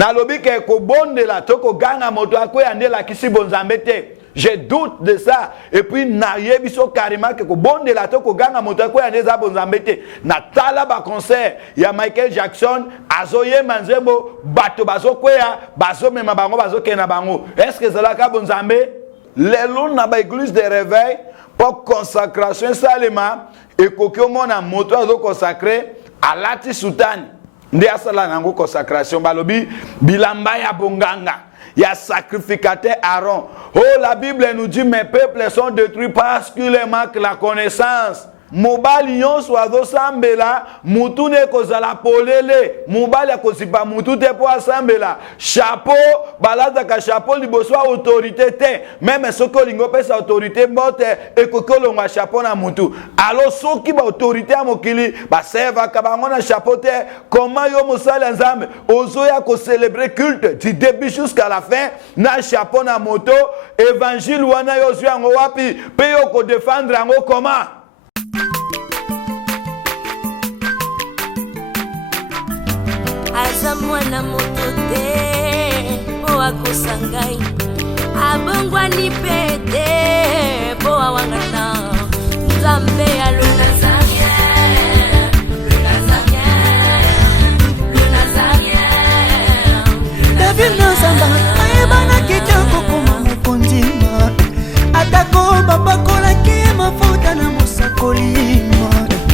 Nalobi ke ko bonde la toko ganga moto akwe ande la kisi bonzambete. Je doute de ça. Et puis naye biso carrément que ko bonde la toko ganga moto akwe ande za bonzambete. Na tala ba concert ya Michael Jackson azoye manzembo bato bazo kwea bazo mema bango bazo kena bango. Est-ce que c'est là ka bonzambe? Lelo na ba église de réveil pour consacration salema et kokyo mona moto azo consacrer à lati sultani. Nde asala nango consacration balobi bilamba ya bonganga ya sacrificateur Aaron. Oh, la Bible nous dit mes peuples sont détruits parce qu'ils manquent la connaissance. Mobali nyonso azosambela mutu ne kozala polele mobali akozipa mutu te po asambela chapeau balaza ka chapeau liboso autorité te même soki olingo pesa autorité mbote ekokolonga chapeau na mutu alors soki ba autorité ya mokili basevaka bango na chapeau te comment yo mosala nzambe ozoya ko célébrer culte du début jusqu'à la fin na chapeau na moto évangile wana yo zwango wapi pe yo ko défendre yango comment? Aza mwana moto te po akosangai abongwani pete po awangata Nzambe ya le Nazarien, le Nazarien, le Nazarien. David Nzamba ayebana kitoko koma mokondima atako bapakolaki mafuta na mosakolima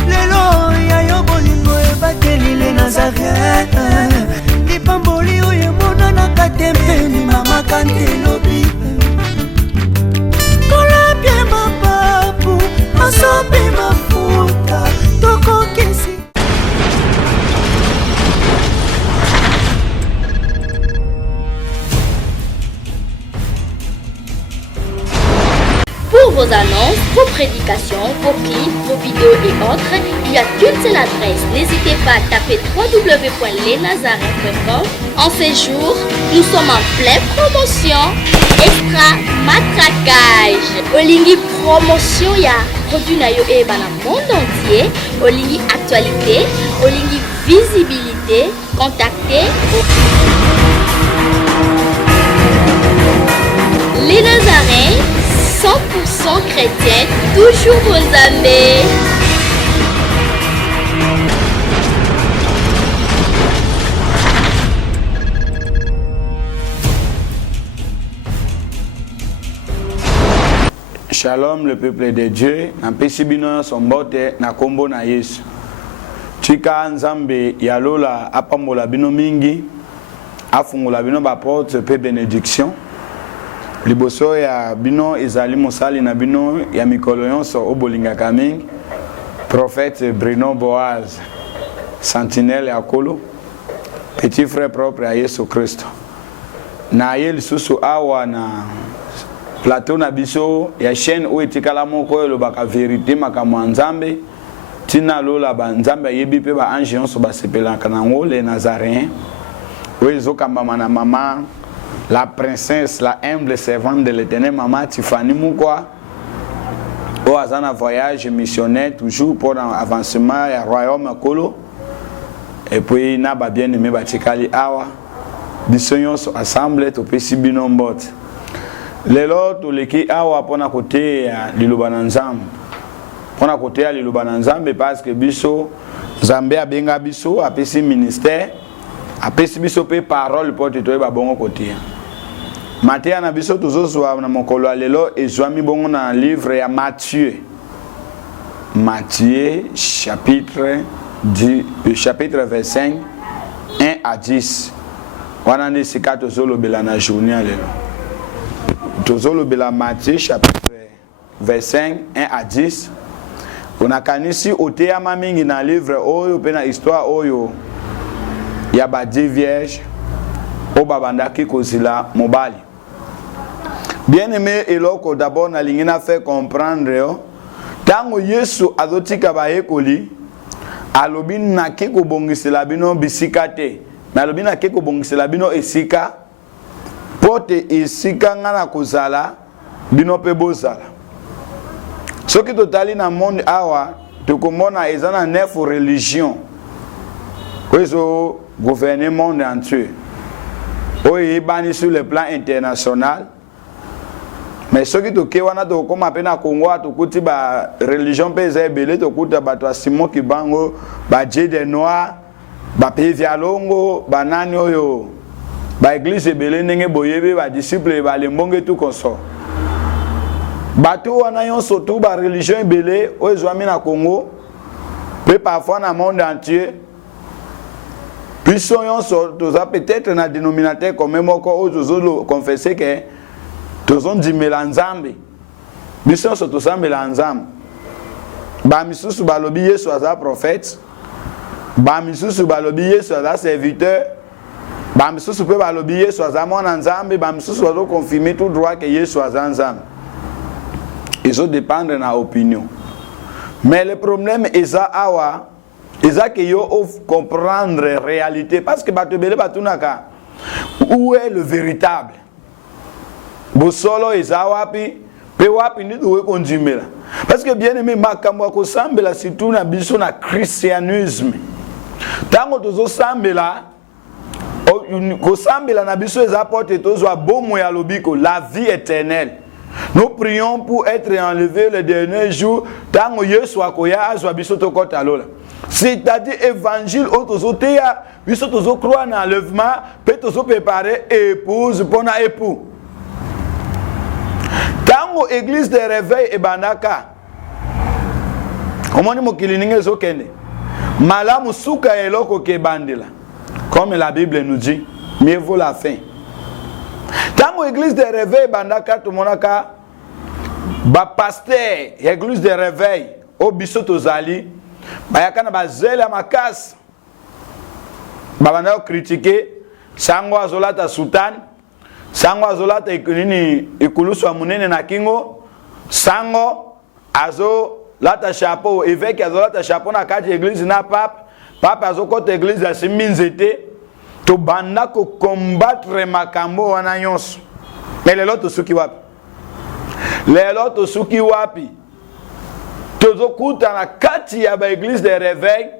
lelo ya yo bolingo ebateli le Nazarien lipamboli oyo monana katempeni mama kantelobi kolapie mapapu masope mafuta tokokisi. Pour vos annonces, vos prédications, vos clips, vos vidéos et autres, il y a qu'une seule adresse. N'hésitez pas à taper www.lesnazarins.com. En ces jours, nous sommes en pleine promotion. Extra matraquage. Olingi promotion ya produit na yo eba na monde entier. Olingi actualité, Olingi visibilité. Contactez les Nazarins. 100% chrétienne, toujours vos amis. Shalom le peuple de Dieu, na pesibino sombote na kombo na Yesu. Chika nzambe ya lola apambola bino mingi, afungola bino ba porte pe bénédiction. Liboso ya bino ezali mosali na bino ya mikolo nyonso obolingaka mingi prophète Bruno Boaz sentinelle ya kolo petit frère propre à Yesu Christ na ye lisusu awa na plateau na biso ya chaîne oyo etikala moko elobaka vérité makambo ya Nzambe tina lola banzambe ayebi mpe ba ange nyonso basepelaka nango les Nazaréens oyo ezokambama na mama la princesse, la humble servante de l'Éternel, Maman Tiffany Moukwa, au hasard voyage missionnaire, toujours pour l'avancement du royaume Kolo. Et puis, n'a pas bien aimé Batikali Awa. Bisognos assemblés, au Pessi Binombot. Les autres, les qui Awa, pour la côté de l'Ubananzam. Pour la côté de l'Ubananzam, parce que Bisso, Zambé a bien Bisso, a Pessi ministère. Apesi biso pe parole pote to ba bongo côté. Matthieu na biso tozozwa na mokolo lelo ezwami bongo na livre ya Matthieu. Matthieu chapitre 25 1 à 10. Wana ndi sika tozolobela na journée lelo. Tozolobela Matthieu chapitre 25 1 à 10. On a kanisi oteya mamingi na livre oyo pe na histoire oyo ya ba 10 vierges o babandaki kozila mobali. Bien aimé eloko d'abord na lingina fait comprendre yo tango Yesu azotika ba ekoli alobi na ke ko bongisela bino bisika te na alobi na ke ko bongisela bino esika pote esika ngana kozala bino pe bozala. Soki totali na monde awa tokomona ezana 9 religions ozo gouverner monde entier. oyo bani sur le plan international. Mais ce qui toke wana to koma pe na Congo atokuti ba religion pe za ebele tokuta bato Simon Kibango ba Dieu des Noirs ba pe Vialongo ba nani oyo ba église ebele ndenge boyebe ba disciple ba lembonge tout consort. Bato wana yon surtout ba religion ebele oyo zwami na Congo pe parfois na monde entier. Puis yon surtout peut-être na dénominateur comme moko ozo confesser que tozon di melanzambe biso so tozambe lanzambe ba misusu balobi Yesu aza prophète ba misusu balobi Yesu aza serviteur ba misusu pe balobi Yesu aza mwana nzambe ba misusu bazo confirmer tout droit que Yesu aza nzambe. Ils ont dépendre na opinion. Mais le problème est ça awa eza que yo comprendre réalité parce que bato bele batunaka où est le véritable. Bosolo ezawapi pe wapi ndi dowe konjimela parce que bien aimé makambo ko sambela surtout na biso na christianisme tango tozo sambela ko sambela na biso ezaporte tozo bomo ya lobiko la vie éternelle. Nous prions pour être enlevés le dernier jour tango Yesu akoya azwa biso to kota lola. C'est-à-dire évangile tozo teya biso tozo croire na enlèvement pe tozo préparer épouse pour na époux. Tango église de réveil et bandaka omoni mokili ninge zokende malamu suka eloko ke bandela comme la Bible nous dit mieux vaut la fin. Tango église de réveil bandaka tumonaka ba pasteur église de réveil o biso tozali bayaka na bazela makasi babanda critiquer sango azolata sultan sango azolata nini ikulusu munene na kingo sango azo lata chapeau évêque azolata chapeau na kati église na pape azo kote église ya siminzete to banda ko combattre makambo wana nyonso. Mais lelo to suki wapi tozo kuta na kati ya ba église de réveil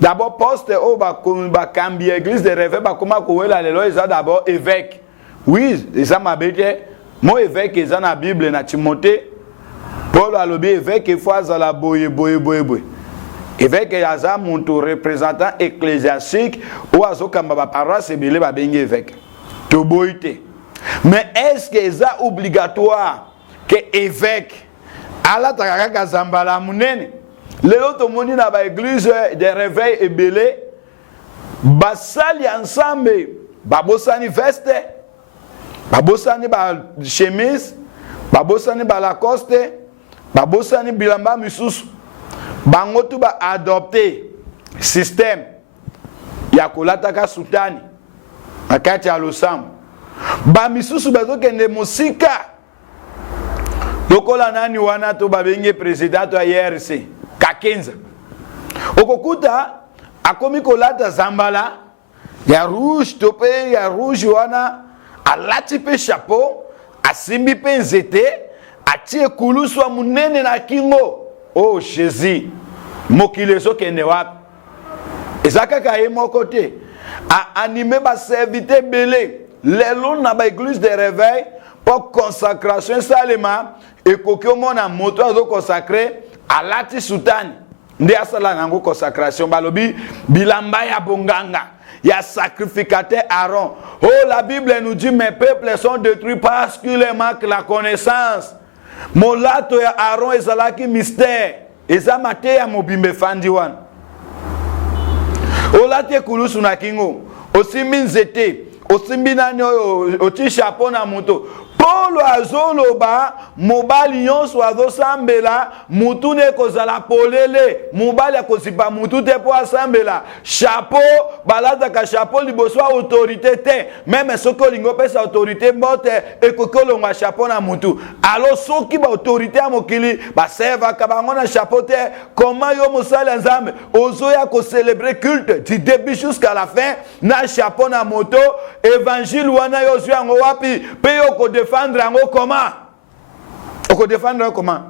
d'abord poste o ba kambi église de réveil ba koma ko wela lelo eza d'abord évêque. Oui, ça m'a bêté. Moi, évêque, ils ont la Bible, na Timothée. Paul a lobby évêque, il faut à la boye. Évêque, il y a mon représentant ecclésiastique, ou à ce que ma paroisse, c'est bien, va bien évêque. To boite. Mais est-ce que c'est obligatoire que évêque, à la takaka zambala munene, les autres moni na ba église de réveil et belé, basali ensemble, babosani veste, babosani ba chemise, babosani ba Lacoste, babosani bilamba misusu, bango tu ba adopter système ya kolataka sultani akati ya losam ba misusu bazo kende musika lokola nani wana to babenge president ya IRC Kakenza okokuta akomi kolata zambala ya rouge tope ya rouge wana alati pe chapeau asimbi pe nzete atie kuluswa munene na kingo. Oh Jésus, mokile so kende wapi? Ezaka ka ye mokote a animé ba serviteur belé lelo na ba église de réveil pour consacration salema et kokyo na moto azo consacrer alati sultani ndi asala nango consacration balobi bilamba ya bonganga ya sacrificateur Aaron. Oh la Bible nous dit mes peuples sont détruits parce qu'ils manquent la connaissance. Molato ya Aaron ezalaki mystère ezamate ya mobimbe fandi wana olate kulusu na kingo osimbi nzete osimbi nani oti chapeau na moto Paul azoloba mobali nyonso azosambela mutu ne kozala polele mobali akozipa mutu te po asambela chapeau balataka chapeau liboso autorité te même soki olingo pesa autorité mbote ekokolonga chapeau na mutu alo soki ba autorité ya mokili basevaka bango na chapeau te comment yo mosali nzambe ozoya ko célébrer culte du début jusqu'à la fin na chapeau na moto évangile wana yo zwi yango wapi pe yo ko défendre yango comment? Oko défendre comment?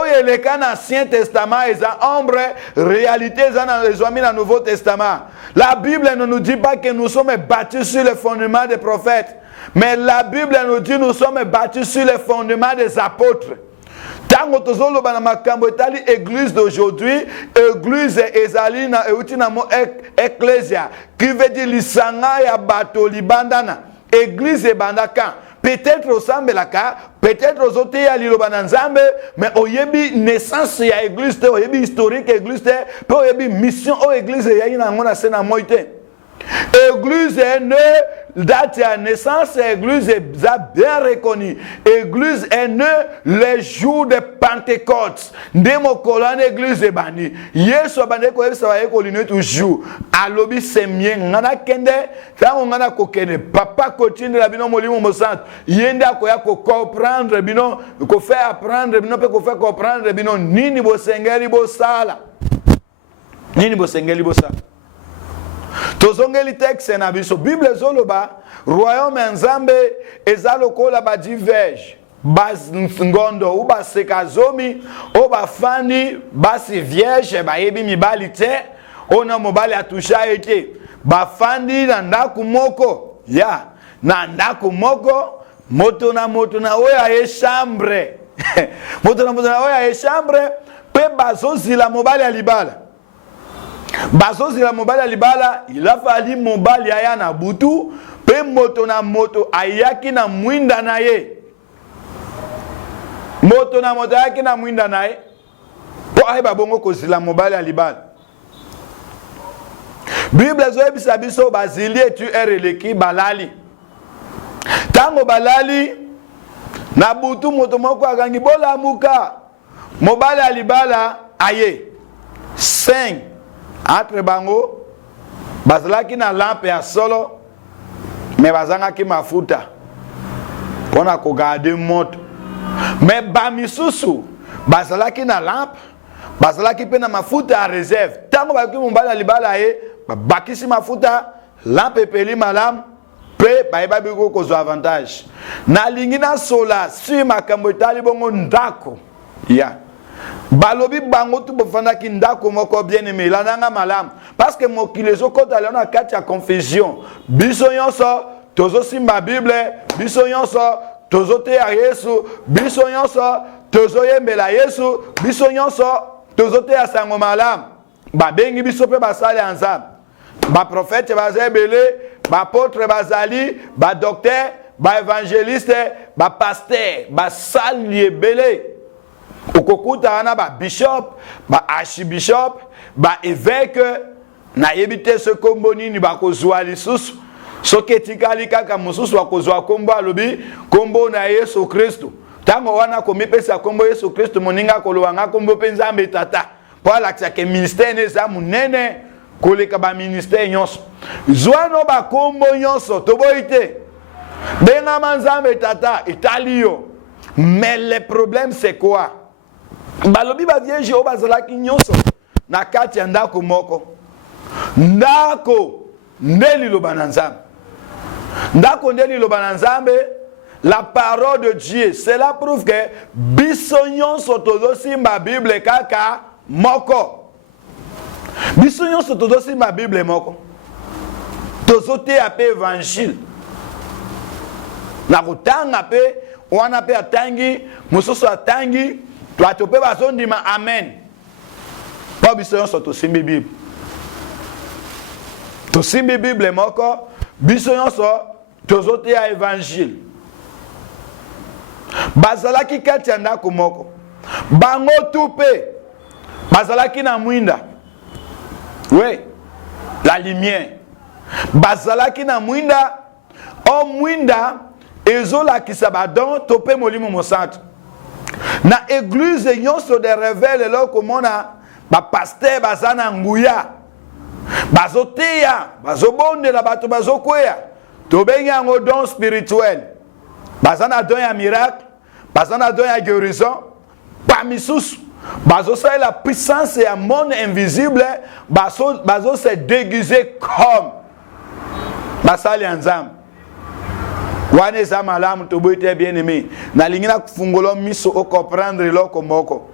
oyo eleka na Ancien Testament eza ombre, réalité eza na ezwami na Nouveau Testament. La Bible ne nous dit pas que nous sommes bâtis sur les fondements des prophètes, mais la Bible nous dit que nous sommes bâtis sur les fondements des apôtres. Tango tozoloba na makambo etali église d'aujourd'hui, église ezali na euti na mo ecclesia, qui veut dire lisanga ya bato libandana. Église ebandaka. Peut-être au sambelaka, peut-être aux autres ya liloba na nzambe, mais oyebi naissance ya église te, oyebi historique église te, pe oyebi mission o église ya ina ngona sena moite. Église est née, date à naissance, église est bien reconnue. Église est née les jours de Pentecôte. Ndemo kolane église est banni. Yesu abande ko yebisa ba yeko linu toujours. Alobi semien ngana kende, tango ngana kokene. Papa continue la bino molimo mosante. Yenda ko ya ko comprendre bino, ko faire apprendre bino pe ko faire comprendre bino nini bo sengeli bo sala. Nini bo sengeli bo sala. Tozongeli texte na biso Bible zoloba royaume nzambe ezalokola ba diverge bas ngondo ou ba sekazomi ou ba fani basi vierge ba yebi mibali te ona mobali atusha ete ba fandi na ndaku moko ya na ndaku moko moto na oya ye chambre moto na oya ye chambre pe bazozila mobali alibala. Bazozi la mobali alibala, il a fallu mobali aya na butu, pe moto na moto ayaki na mwinda na ye. Moto na moto ayaki na mwinda na ye. Po aye babongo kozila mobali alibala. Bible zo ebisa biso bazili etu ereleki balali. Tango balali na butu moto moko akangi bola muka. Mobali alibala aye. 5 entre bango bazalaki na lampe ya solo mais bazangaki mafuta pona ko garder moto mais bamisusu bazalaki na lampe bazalaki pe na mafuta ya réserve tango baki mombala libala ye bakisi mafuta lampe peli malamu pe bayeba biko kozwa avantage na lingi na sola si makambo etali bongo ndako ya balobi bango tu bofanda ki ndako moko bien aimé la nanga malam parce que mokilezo kota leona kati ya confusion biso nyonso tozo simba Bible biso nyonso tozo te ya Yesu biso nyonso tozo yembela Yesu biso nyonso tozo te ya sango malam ba bengi biso pe basali anzam ba prophète bazebele ba apôtre bazali ba docteur ba évangéliste ba pasteur ba sali ebele okokuta wana ba bishop ba archbishop ba évêque na yebite ce kombo nini ba kozwa lisusu soketikali kaka mususu akozwa kombo alobi kombo na Yesu Kristo tango wana komipesa kombo Yesu Kristo moninga kolowanga kombo penzambe tata po alakisa ke ministère neza munene koleka ba ministère nyonso zwano ba kombo nyonso toboite benga manzambe tata italio mais le problème c'est quoi? Balobi ba vierge o bazalaki nyonso na kati ya ndako moko ndako ndeli loba na nzambe ndako ndeli loba na nzambe la parole de Dieu cela prouve que biso nyonso tozosimba Bible kaka moko biso nyonso tozosimba Bible moko tozoteya pe évangile na kotanga pe wana pe atangi mosusu atangi to pe bazondima amen pa biso nyonso tosimbi Bible tosimbi Bible moko biso nyonso tozoteya évangile bazalaki kati ya ndako moko bango tu pe bazalaki na mwinda oui la lumière bazalaki na mwinda o mwinda ezolakisa badon to pe molimo mosantu na église nyonso de révèle loko mona ba pasteur bazana nguya bazoteya bazobondela bato bazokweya tobengi yango don spirituel bazana don ya miracle bazana don ya guérison pa misusu bazosala la puissance ya monde invisible bazo se déguiser comme basali ya nzambe wana eza malamu toboite bien aimé na lingi na kufungolo miso o comprendre loko moko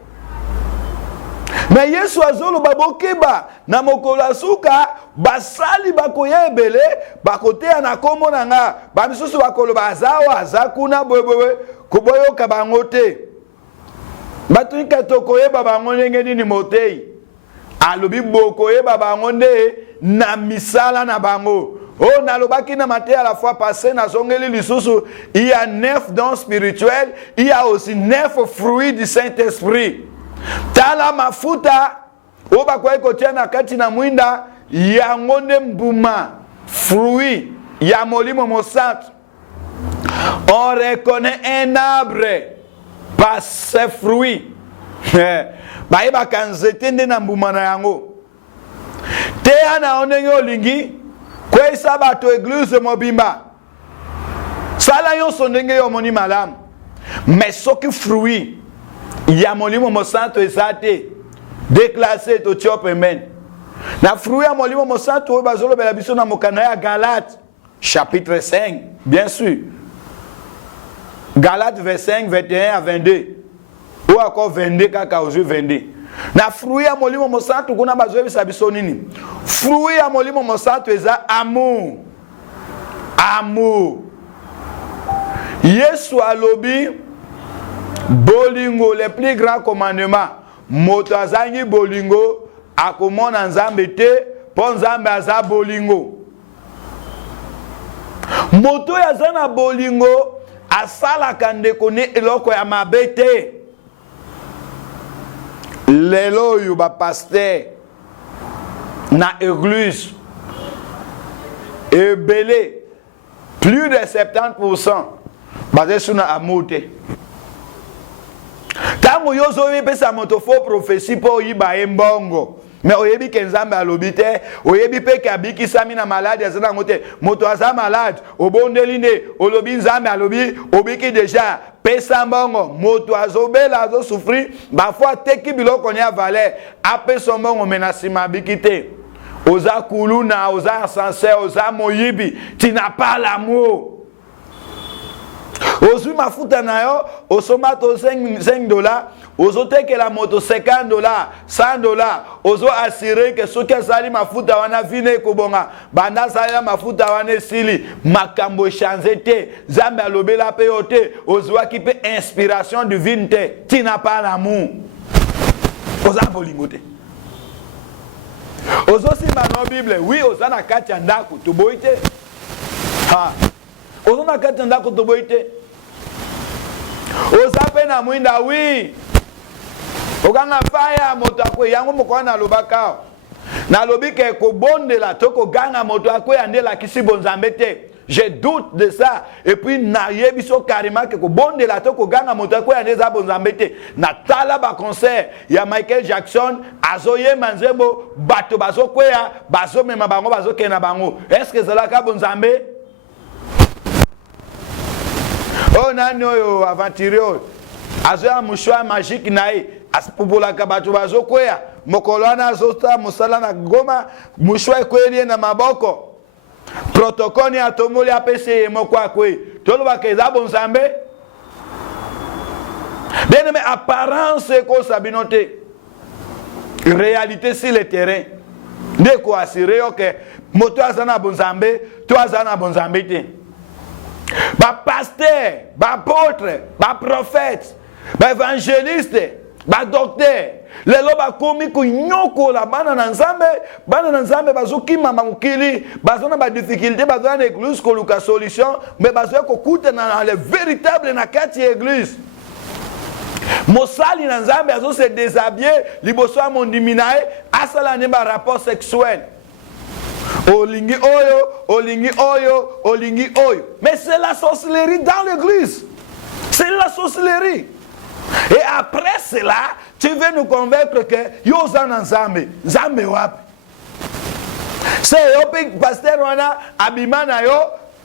Mais Yesu azolo babokeba na mokolo suka basali bakoyebele bakote na kombo nanga ba misusu bakolo bazawa azakuna bwebwe koboyoka bangote batuika tokoyeba bango ndenge nini motei alobi bokoyeba bango nde na misala na bango. Oh, nalobaki na Matthieu à la fois passée, na zongeli lisusu, il y a 9 dons spirituels, il y a aussi 9 fruits du Saint-Esprit. Tala mafuta, oba kwa iko tena kati na mwinda, ya ngonde mbuma, fruits, ya molimo mosantu. On reconnaît un arbre par ses fruits. Baeba kanzete nde na mbuma na yango. Te ana onenge olingi, kwe sabato église mobimba. Sala yon sondenge yo moni malam. Mais soki fruit ya molimo mosanto ezate déclassé to chop amen. Na fruit ya molimo mosanto oyo bazolo bela biso na mokana ya Galates chapitre 5 bien sûr. Galates 25 21 à 22 ou encore 22 kaka ozu 22. Na fruit ya molimo mosanto kuna bazoye bisa biso nini? Fruit ya molimo mosanto eza amour. Amour. Yesu alobi bolingo le plus grand commandement. Moto azangi bolingo akomona nzambe te po nzambe aza bolingo. Moto yazana bolingo asala kandeko ne eloko ya mabe te. Lelo yu ba pasteur na église ebele plus de 70% basé sur na amour te. Tango yozo pesa moto faux prophétie po yiba embongo. Mais oyebi kenzambe alobi te, oyebi pe kabiki sami na malade azana ngote, moto aza malade, obondeli ne, olobi nzambe alobi, obiki déjà pesa mbongo, moto azobela azo souffrir, bafwa teki biloko nya valer, ape sombongo menasima biki te. Oza kuluna, oza sincère, oza moyibi, tu n'as pas l'amour. Ozui mafuta na yo, osomato $5, ozoteke la moto $50, $100, ozo assurer que soki azali mafuta wana vine kobonga, banda sali la mafuta wana sili, makambo chanze te, zambe alobela pe yo te, ozwaki pe inspiration divine te, tu n'as pas l'amour. Oza bolingo te. Ozo simba no Bible, oui, oza na kati ya ndako, toboyi te. Ha. Ozo na kati ya ndako toboyi te. Oza pe na mwinda, oui. Okanga faya moto akwe yango moko na lobaka. Na lobike ko bondela toko ganga moto akwe andela kisi bonzambe te. Je doute de ça. Et puis na yebiso carrément que ko bondela toko ganga moto akwe andeza bonzambe te. Na tala ba concert ya Michael Jackson azoye manzembo bato bazo kwea bazo mema bango bazo kena bango. Est-ce que c'est là ka bonzambe? Oh nani oyo aventurier azoya mouchoir magique nae aspobola kabato bazo kwea mokolwana azota musala na goma mouchoir kweli na maboko protocole ya tomoli apese moko akwe toloba keza bonzambe bien mais apparence ko sabinote réalité sur le terrain ne ko assurer que moto azana bonzambe to azana bonzambe te. Ba pasteur, ba apôtre, ba prophète, ba évangéliste, ba docteur. Lelo ba komi ko nyoko la bana na nzambe bazoki mama mukili, bazona ba difficulté, bazona na église ko luka solution, mais bazoya ko kuta na le véritable na kati église. Mosali na nzambe azo se déshabiller, liboso a mondiminae, asala ne ba rapport sexuel. Olingi oyo, olingi oyo, olingi oyo. Mais c'est la sorcellerie dans l'église. C'est la sorcellerie. Et après cela, tu veux nous convaincre que yo zana nzambe, nzambe wapi. C'est yo pe pasteur wana abimana yo,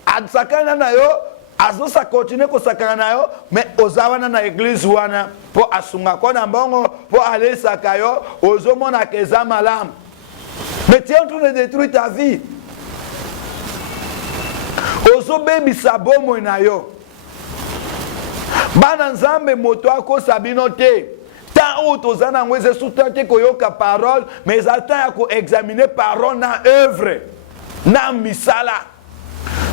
adsakana na yo, azo sa continue ko sakana na yo, mais ozawana na église wana po asunga ko na mbongo, po aller sakayo, ozo mona keza malamu. Mais tu es en train de détruire ta vie. Ozo bebi sabomo na yo. Bana nzambe moto ako sabino te. tant autozana ngweze soutante koyoka parole mais attend ko examiner parole na œuvre na misala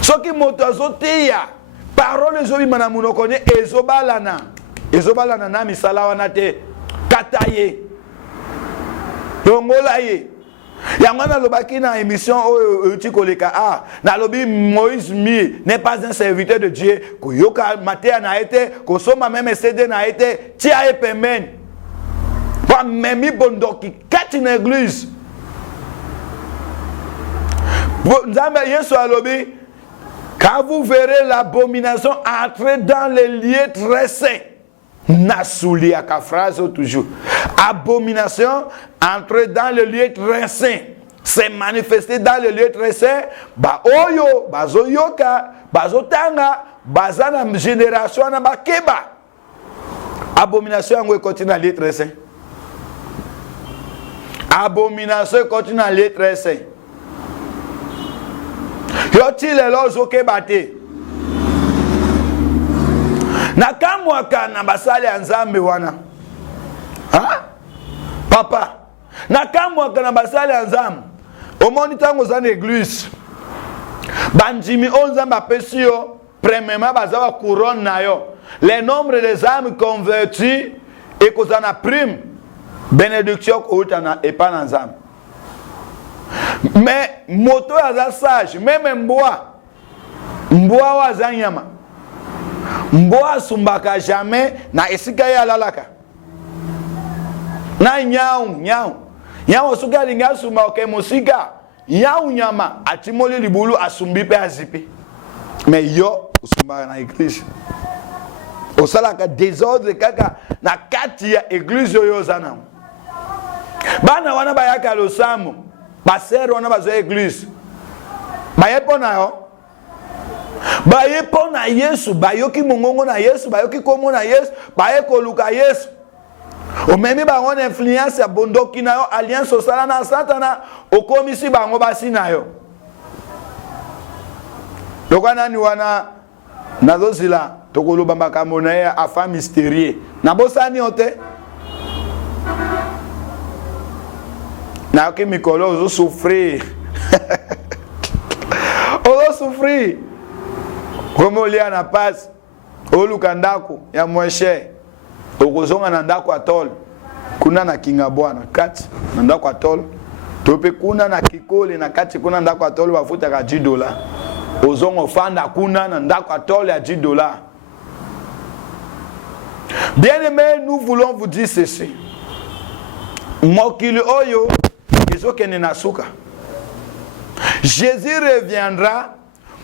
soki moto azoteya parole ezobi mana munoko ne ezobalana na misala wana te kataye longola ye yango nalobaki na émission oyo tikoleka nalobi Moïse Mi n'est pas un serviteur de Dieu koyoka mateya na ete kosoma même CD na ete tia e pembeni pa memi bondoki kati na église Nzambe Yesu alobi quand vous verrez l'abomination entrer dans les lieux très saints Nasuli aka phrase toujours. Abomination entrer dans le lieu très saint. C'est manifesté dans le lieu très saint. Ba oyo, bazo yoka, bazo tanga, bazana génération na bakeba. Abomination ngo continue dans le lieu très saint. Abomination continue dans le lieu très saint. Yoti le lozo kebate. Nakamwaka na basali ya Nzambe wana. Papa. Nakamwaka na basali ya Nzambe. Omoni tango za l'église. Banjimi Nzambe apesi yo premièrement bazawa couronne na yo. Le nombre des âmes converties et kozana prime bénédiction ko utana epa na Nzambe. Mais moto ya sage même mboa wa zanyama. Mboa sumbaka jamais na esika ya lalaka na nyau suka linga sumba ke musika nyau nyama atimoli libulu asumbi pe azipi mais yo usumba na église osalaka désordre kaka na kati ya église yo zana bana wana bayaka losamu baser wana bazo église bayepo na yo baye pona Yesu bayoki mongongo na Yesu bayoki komo na Yesu baye koluka Yesu omemi bango influence ya bondoki na yo alliance osala na Satana okomisi bango basi na yo lokana ni wana nazozila tokoloba makambo na ya afa mystérieux na bosani ote na ki mikolo ozo souffrir Comme on lit à la passe, au Lukandako, il y a moins cher. Au Rozon, en Andako atol, Kuna na Kingabwana, 4, Nandako atol, Tope Kuna na Kikole, na 4, Kuna Nandako atol, va foutre à $10. Ozon ofanda Kuna, Nandako atol, à $10. Bien-aimés, nous voulons vous dire ceci. Mokili Oyo, Izokene Nasuka. Jésus reviendra.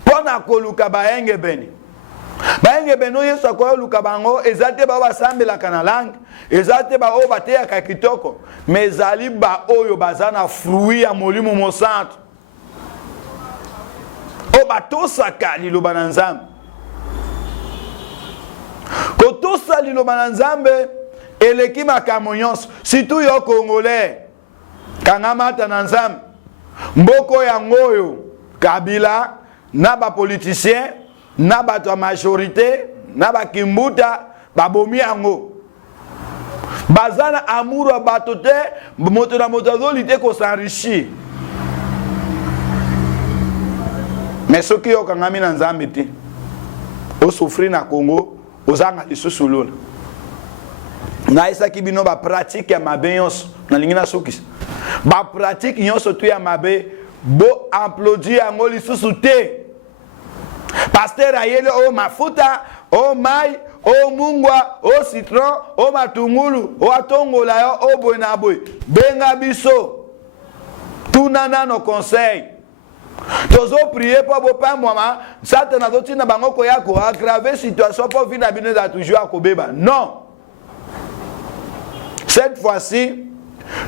Pona koluka baenge beni no Yesu akoyo luka bango ezate ba basambela kana langue ezate ba o bateya ka kitoko mais zali ba oyo bazana fruit ya molimo mosantu o batosaka liloba na Nzambe kotosa liloba na Nzambe eleki makambo nyonso surtout yo congolais kangamata na Nzambe mboko ya ngoyo Kabila na ba politicien na ba to majorité na ba kimbuta babomi yango bazana amour bato te moto na moto azolite ko s'enrichir mais soki yo kangami na Nzambe te o souffrir na Congo ozanga lisusu lola na esaki bino ba pratique ya mabe nyonso na lingina soki ba pratique nyonso tu ya mabe bo applaudir yango lisusu te pasteur ayele o mafuta o mai o mungwa o citron o matungulu o atongola yo o boy na boy benga biso tunana no conseil tozo prier pour bo pa mama Satan azoti na bango ko ya ko aggraver situation pour vie na bino da toujours akobeba non cette fois-ci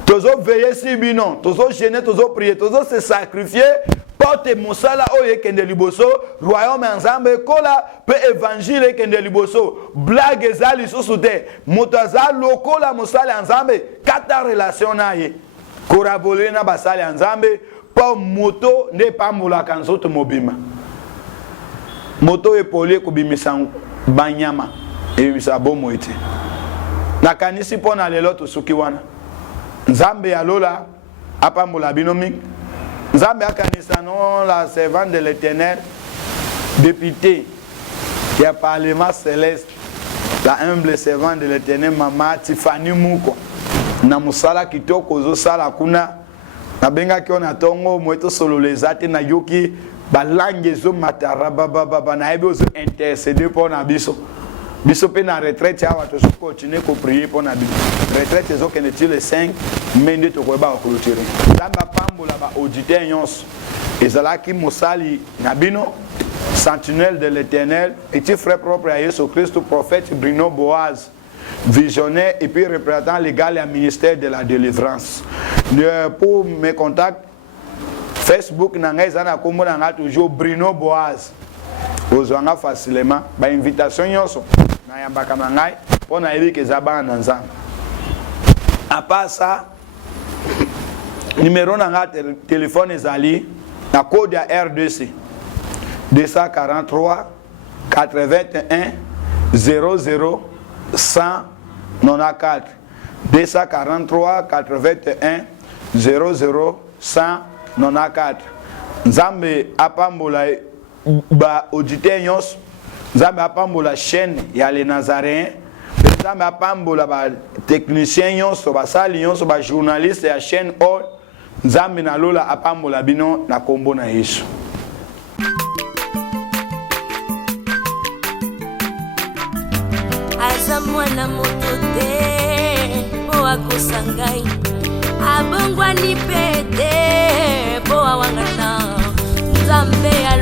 tozo veiller si bino tozo gêner tozo prier tozo se sacrifier porte mosala oye kende liboso royaume Nzambe kola pe évangile kende liboso blague ezali susute moto azali lokola mosala Nzambe kata relation naye korabole na basala Nzambe po moto ne pambolaka nzoto mobima moto epoli ekobimisa banyama ebimisa bomo ete nakanisi pona lelo to suki wana nzambe ya lola apambola bino mingi nzambe akanisa non la servante de l'Éternel député qui a parlement céleste la humble servante de l'Éternel mama Tiffany Muko na musala kitoko zo sala kuna na benga ki ona tongo mweto solo lezate na yoki balange zo matara baba na ebe zo intercéder pour na biso pe na retraite awa to continuer ko prier pour na biso retraite zo keneti le 5 mende to ko ba clôturer lamba pambola ba auditeur nyonso ezalaki mosali na bino sentinelle de l'Éternel, petit frère propre à Jésus-Christ, prophète Bruno Boaz, visionnaire et puis représentant légal et ministère de la délivrance. Pour mes contacts, Facebook, nanga toujours Bruno Boaz. Vous avez facilement ba invitation yoso na yambaka mangai pour na ebi ke zaba nanza. À part ça, numéro nanga téléphone ezali na code ya RDC 243 81 00 194 243 81 00 194 Nzambe apambola ba auditeur nyos Nzambe apambola chaîne ya les Nazaréens Nzambe apambola ba technicien nyos ba sali nyos ba journaliste ya chaîne all Nzambe na lola apambola bino na kombo na Yesu. Aza mwana moto te po akosa ngai abongwani pete po awangata Nzambe ya